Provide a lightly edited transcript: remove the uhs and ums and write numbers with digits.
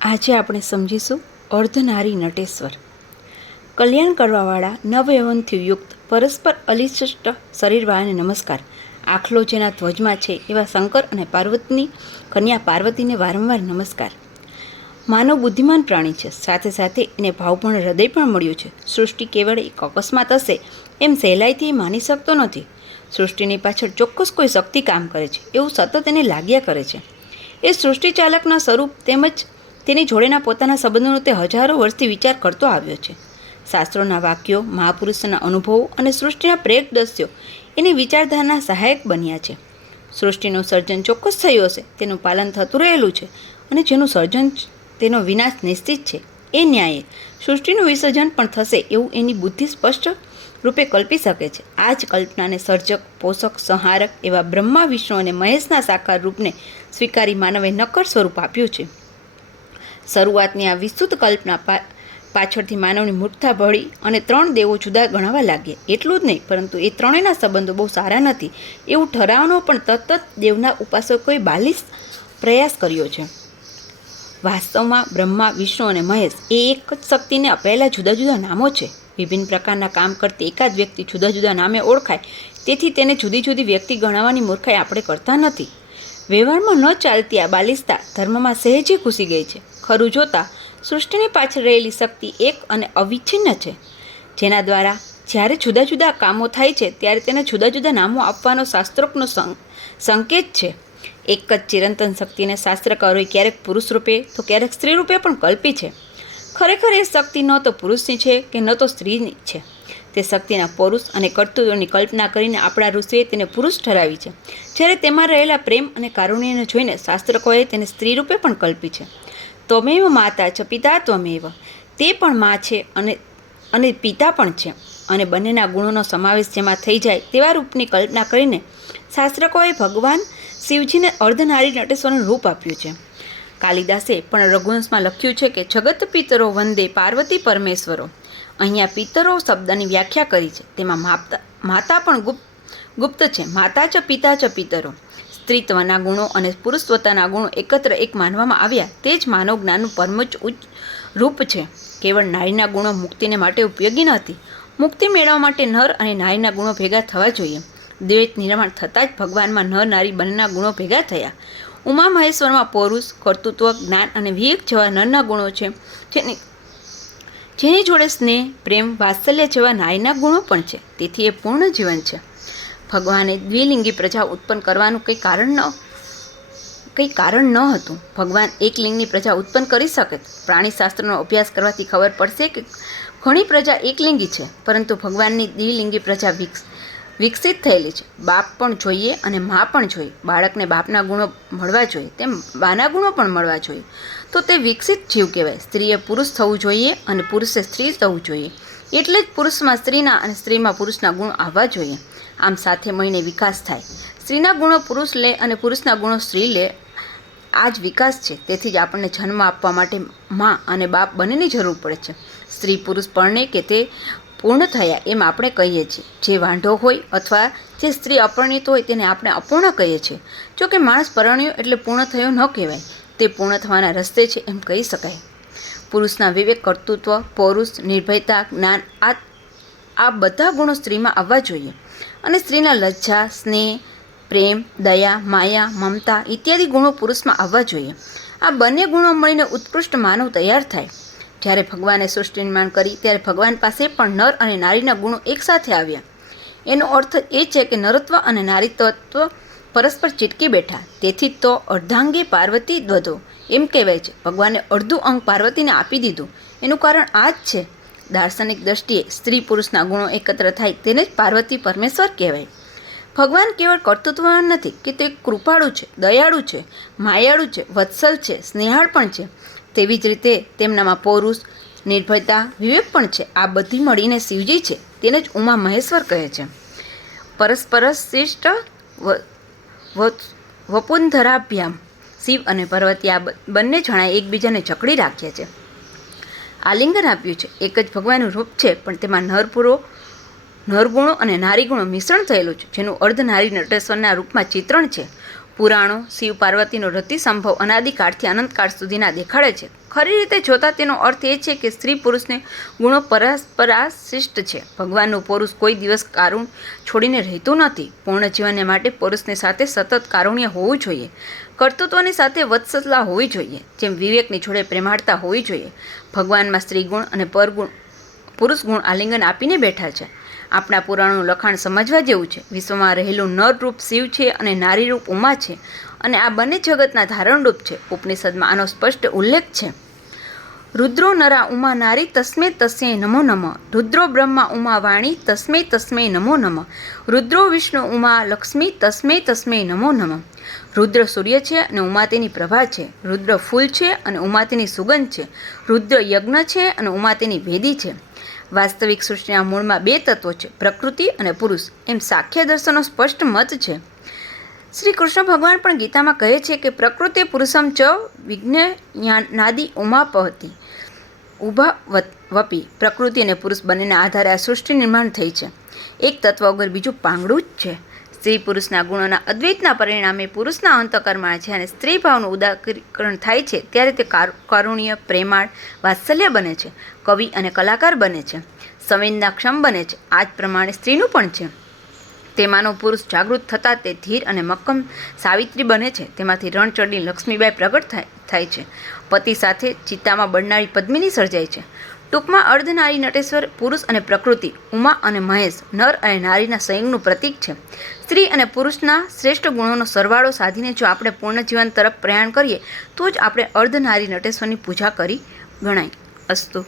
આજે આપણે સમજીશું અર્ધનારી નટેશ્વર. કલ્યાણ કરવાવાળા નવયૌવનથી યુક્ત પરસ્પર અલિષ્ટ શરીરવાળાને નમસ્કાર. આખલો જેના ધ્વજમાં છે એવા શંકર અને પાર્વતીની કન્યા પાર્વતીને વારંવાર નમસ્કાર. માનવ બુદ્ધિમાન પ્રાણી છે, સાથે સાથે એને ભાવપૂર્ણ હૃદય પણ મળ્યું છે. સૃષ્ટિ કેવળ એક અકસ્માત હશે એમ સહેલાઈથી માની શકતો નથી. સૃષ્ટિની પાછળ ચોક્કસ કોઈ શક્તિ કામ કરે છે એવું સતત એને લાગ્યા કરે છે. એ સૃષ્ટિ ચાલકના સ્વરૂપ તેમજ તેની જોડેના પોતાના સંબંધોનો તે હજારો વર્ષથી વિચાર કરતો આવ્યો છે. શાસ્ત્રોના વાક્યો, મહાપુરુષોના અનુભવો અને સૃષ્ટિના પ્રેરક દ્રશ્યો એની વિચારધારાના સહાયક બન્યા છે. સૃષ્ટિનું સર્જન ચોક્કસ થયું હશે, તેનું પાલન થતું રહેલું છે, અને જેનું સર્જન તેનો વિનાશ નિશ્ચિત છે. એ ન્યાયે સૃષ્ટિનું વિસર્જન પણ થશે એવું એની બુદ્ધિ સ્પષ્ટ રૂપે કલ્પી શકે છે. આ જ કલ્પનાને સર્જક, પોષક, સંહારક એવા બ્રહ્મા, વિષ્ણુ અને મહેશના સાકાર રૂપને સ્વીકારી માનવે નક્કર સ્વરૂપ આપ્યું છે. શરૂઆતની આ વિસ્તૃત કલ્પના પાછળથી માનવની મૂર્ખતા ભળી અને 3 દેવો જુદા ગણાવા લાગ્યા. એટલું જ નહીં, પરંતુ એ ત્રણેયના સંબંધો બહુ સારા નથી એવું ઠરાવવાનો પણ તત્ત દેવના ઉપાસકોએ બાલિશ પ્રયાસ કર્યો છે. વાસ્તવમાં બ્રહ્મા, વિષ્ણુ અને મહેશ એ એક જ શક્તિને અપાયેલા જુદા જુદા નામો છે. વિભિન્ન પ્રકારના કામ કરતી એકાદ વ્યક્તિ જુદા જુદા નામે ઓળખાય, તેથી તેને જુદી જુદી વ્યક્તિ ગણાવવાની મૂર્ખાઈ આપણે કરતા નથી. વ્યવહારમાં ન ચાલતી આ બાલિશતા ધર્મમાં સહેજે ઘૂસી ગઈ છે. ખરું જોતા સૃષ્ટિની પાછળ રહેલી શક્તિ એક અને અવિચ્છિન્ન છે, જેના દ્વારા જ્યારે જુદા જુદા કામો થાય છે ત્યારે તેને જુદા જુદા નામો આપવાનો શાસ્ત્રોક્તનો સંકેત છે. એક જ ચિરંતન શક્તિને શાસ્ત્રકારોએ ક્યારેક પુરુષ રૂપે તો ક્યારેક સ્ત્રી રૂપે પણ કલ્પી છે. ખરેખર એ શક્તિ ન તો પુરુષની છે કે ન તો સ્ત્રીની છે. તે શક્તિના પૌરુષ અને કર્તૃત્વની કલ્પના કરીને આપણા ઋષિએ તેને પુરુષ ઠરાવી છે, જ્યારે તેમાં રહેલા પ્રેમ અને કારુણ્યને જોઈને શાસ્ત્રકોએ તેને સ્ત્રી રૂપે પણ કલ્પી છે. ત્વમેવ માતા ચ પિતા ત્વમેવ, તે પણ મા છે અને પિતા પણ છે, અને બંનેના ગુણોનો સમાવેશ જેમાં થઈ જાય તેવા રૂપની કલ્પના કરીને શાસ્ત્રકોએ ભગવાન શિવજીને અર્ધનારી નટેશ્વરનું રૂપ આપ્યું છે. કાલિદાસે પણ રઘુવંશમાં લખ્યું છે કે જગત પિતરો વંદે પાર્વતી પરમેશ્વરો. અહીંયા પિતરો શબ્દની વ્યાખ્યા કરી છે. તેમાં માતા પણ ગુપ્ત છે. માતા ચ પિતરો. સ્ત્રીત્વના ગુણો અને પુરુષત્વના ગુણો એકત્ર એક માનવામાં આવ્યા, તે જ માનવ જ્ઞાનનું પરમોચ્ચ રૂપ છે. કેવળ નારીના ગુણો મુક્તિને માટે ઉપયોગી નથી. મુક્તિ મેળવવા માટે નર અને નારીના ગુણો ભેગા થવા જોઈએ. દ્વૈત નિર્માણ થતાં જ ભગવાનમાં નર નારી બંનેના ગુણો ભેગા થયા. ઉમા મહેશ્વરમાં પૌરુષ, કર્તૃત્વ, જ્ઞાન અને વિવેક જેવા નરના ગુણો છે, જેની જોડે સ્નેહ, પ્રેમ, વાત્સલ્ય જેવા નારીના ગુણો પણ છે. તેથી એ પૂર્ણ જીવન છે. ભગવાને દ્વિલિંગી પ્રજા ઉત્પન્ન કરવાનું કંઈ કારણ ન હતું. ભગવાન એક લિંગની પ્રજા ઉત્પન્ન કરી શકે. પ્રાણીશાસ્ત્રનો અભ્યાસ કરવાથી ખબર પડશે કે ઘણી પ્રજા એકલિંગી છે, પરંતુ ભગવાનની દ્વિલિંગી પ્રજા વિકસિત થયેલી છે. બાપ પણ જોઈએ અને મા પણ જોઈએ. બાળકને બાપના ગુણો મળવા જોઈએ તેમ બાના ગુણો પણ મળવા જોઈએ, તો તે વિકસિત જીવ કહેવાય. સ્ત્રીએ પુરુષ થવું જોઈએ અને પુરુષે સ્ત્રી થવું જોઈએ. એટલે જ પુરુષમાં સ્ત્રીના અને સ્ત્રીમાં પુરુષના ગુણો આવવા જોઈએ. આમ સાથે મળીને વિકાસ થાય. સ્ત્રીના ગુણો પુરુષ લે અને પુરુષના ગુણો સ્ત્રી લે, આ જ વિકાસ છે. તેથી જ આપણને જન્મ આપવા માટે મા અને બાપ બંનેની જરૂર પડે છે. સ્ત્રી પુરુષ પરણે કે તે પૂર્ણ થયા એમ આપણે કહીએ છીએ. જે વાંઢો હોય અથવા જે સ્ત્રી અપરિણિત હોય તેને આપણે અપૂર્ણ કહીએ છીએ. જો કે માણસ પરણ્યો એટલે પૂર્ણ થયો ન કહેવાય, તે પૂર્ણ થવાના રસ્તે છે એમ કહી શકાય. પુરુષના વિવેક, કર્તૃત્વ, પૌરુષ, નિર્ભયતા, જ્ઞાન આ બધા ગુણો સ્ત્રીમાં આવવા જોઈએ, અને સ્ત્રીના લજ્જા, સ્નેહ, પ્રેમ, દયા, માયા, મમતા ઇત્યાદિ ગુણો પુરુષમાં આવવા જોઈએ. આ બંને ગુણો મળીને ઉત્કૃષ્ટ માનવ તૈયાર થાય. જ્યારે ભગવાને સૃષ્ટિ નિર્માણ કરી ત્યારે ભગવાન પાસે પણ નર અને નારીના ગુણો એકસાથે આવ્યા. એનો અર્થ એ છે કે નરત્વ અને નારીત્વ પરસ્પર ચીટકી બેઠા. તેથી તો અર્ધાંગે પાર્વતી દ્વધો એમ કહેવાય છે. ભગવાને અડધું અંગ પાર્વતીને આપી દીધું. એનું કારણ આ જ છે. દાર્શનિક દ્રષ્ટિએ સ્ત્રી પુરુષના ગુણો એકત્ર થાય તેને જ પાર્વતી પરમેશ્વર કહેવાય. ભગવાન કેવળ કર્તૃત્વવાન નથી કે તે કૃપાળુ છે, દયાળુ છે, માયાળુ છે, વત્સલ છે, સ્નેહાળ પણ છે. તેવી જ રીતે તેમનામાં પૌરુષ, નિર્ભયતા, વિવેક પણ છે. આ બધી મળીને શિવજી છે. તેને જ ઉમા મહેશ્વર કહે છે. પરસ્પરશિષ્ટ વપુંધરાભ્યામ. શિવ અને પાર્વતી આ બંને જણાએ એકબીજાને જકડી રાખ્યા છે, આલિંગન આપ્યું છે. એક જ ભગવાનનું રૂપ છે, પણ તેમાં નરગુણો અને નારીગુણો મિશ્રણ થયેલું છે, જેનું અર્ધનારી નટેશ્વરના રૂપમાં ચિત્રણ છે. પુરાણો શિવ પાર્વતીનો રતિ સંભવ અનાદિકાળથી અનંતકાળ સુધીના દેખાડે છે. ખરી રીતે જોતા તેનો અર્થ એ છે કે સ્ત્રી પુરુષને ગુણો પરાશિષ્ટ છે. ભગવાનનું પુરુષ કોઈ દિવસ કારુણ છોડીને રહેતું નથી. પૂર્ણ જીવનને માટે પુરુષની સાથે સતત કારુણ્ય હોવું જોઈએ. કર્તૃત્વની સાથે વત્સલા હોવી જોઈએ. જેમ વિવેકની જોડે પ્રેમાળતા હોવી જોઈએ. ભગવાનમાં સ્ત્રી ગુણ અને પુરુષ ગુણ આલિંગન આપીને બેઠા છે. આપણા પુરાણોનું લખાણ સમજવા જેવું છે. વિશ્વમાં રહેલું નર રૂપ શિવ છે અને નારી રૂપ ઉમા છે અને આ બંને જગતના ધારણરૂપ છે. ઉપનિષદમાં આનો સ્પષ્ટ ઉલ્લેખ છે. રુદ્રો નરા ઉમા નારી તસ્મે તસ્મે નમો નમઃ. રુદ્રો બ્રહ્મા ઉમા વાણી તસ્મે તસ્મે નમો નમઃ. રુદ્રો વિષ્ણુ ઉમા લક્ષ્મી તસ્મે તસ્મે નમો નમઃ. રુદ્ર સૂર્ય છે અને ઉમા તેની પ્રભા છે. રુદ્ર ફૂલ છે અને ઉમા તેની સુગંધ છે. રુદ્ર યજ્ઞ છે અને ઉમા તેની વેદી છે. વાસ્તવિક સૃષ્ટિના મૂળમાં બે તત્વો છે, પ્રકૃતિ અને પુરુષ, એમ સાખ્ય દર્શનનો સ્પષ્ટ મત છે. શ્રી કૃષ્ણ ભગવાન પણ ગીતામાં કહે છે કે પ્રકૃતિ પુરુષમ ચ વિજ્ઞાનાદિ ઉમાપહતિ ઉભા પ્રકૃતિ અને પુરુષ બંનેના આધારે આ સૃષ્ટિ નિર્માણ થઈ છે. એક તત્વ વગર બીજું પાંગડું જ છે. સ્ત્રી પુરુષના ગુણોના અદ્વૈતના પરિણામે પુરુષના અંતકરમાં છે અને સ્ત્રી ભાવનું ઉદાકરણ થાય છે ત્યારે તે કારુણ્ય, પ્રેમાળ, વાત્સલ્ય બને છે, કવિ અને કલાકાર બને છે, સંવેદનાક્ષમ બને છે. આ જ પ્રમાણે સ્ત્રીનું પણ છે. તેમાંનો પુરુષ જાગૃત થતાં તે ધીર અને મક્કમ સાવિત્રી બને છે. તેમાંથી રણચંડી લક્ષ્મીબાઈ પ્રગટ થાય છે. પતિ સાથે ચિત્તામાં બળનારી પદ્મિની સર્જાય છે. ટૂંકમાં અર્ધનારી નટેશ્વર પુરુષ અને પ્રકૃતિ, ઉમા અને મહેશ, નર અને નારીના સંયોગનું પ્રતીક છે. સ્ત્રી અને પુરુષના શ્રેષ્ઠ ગુણોનો સરવાળો સાધીને જો આપણે પૂર્ણ જીવન તરફ પ્રયાણ કરીએ તો જ આપણે અર્ધનારી નટેશ્વરની પૂજા કરી ગણાય. અસ્તુ.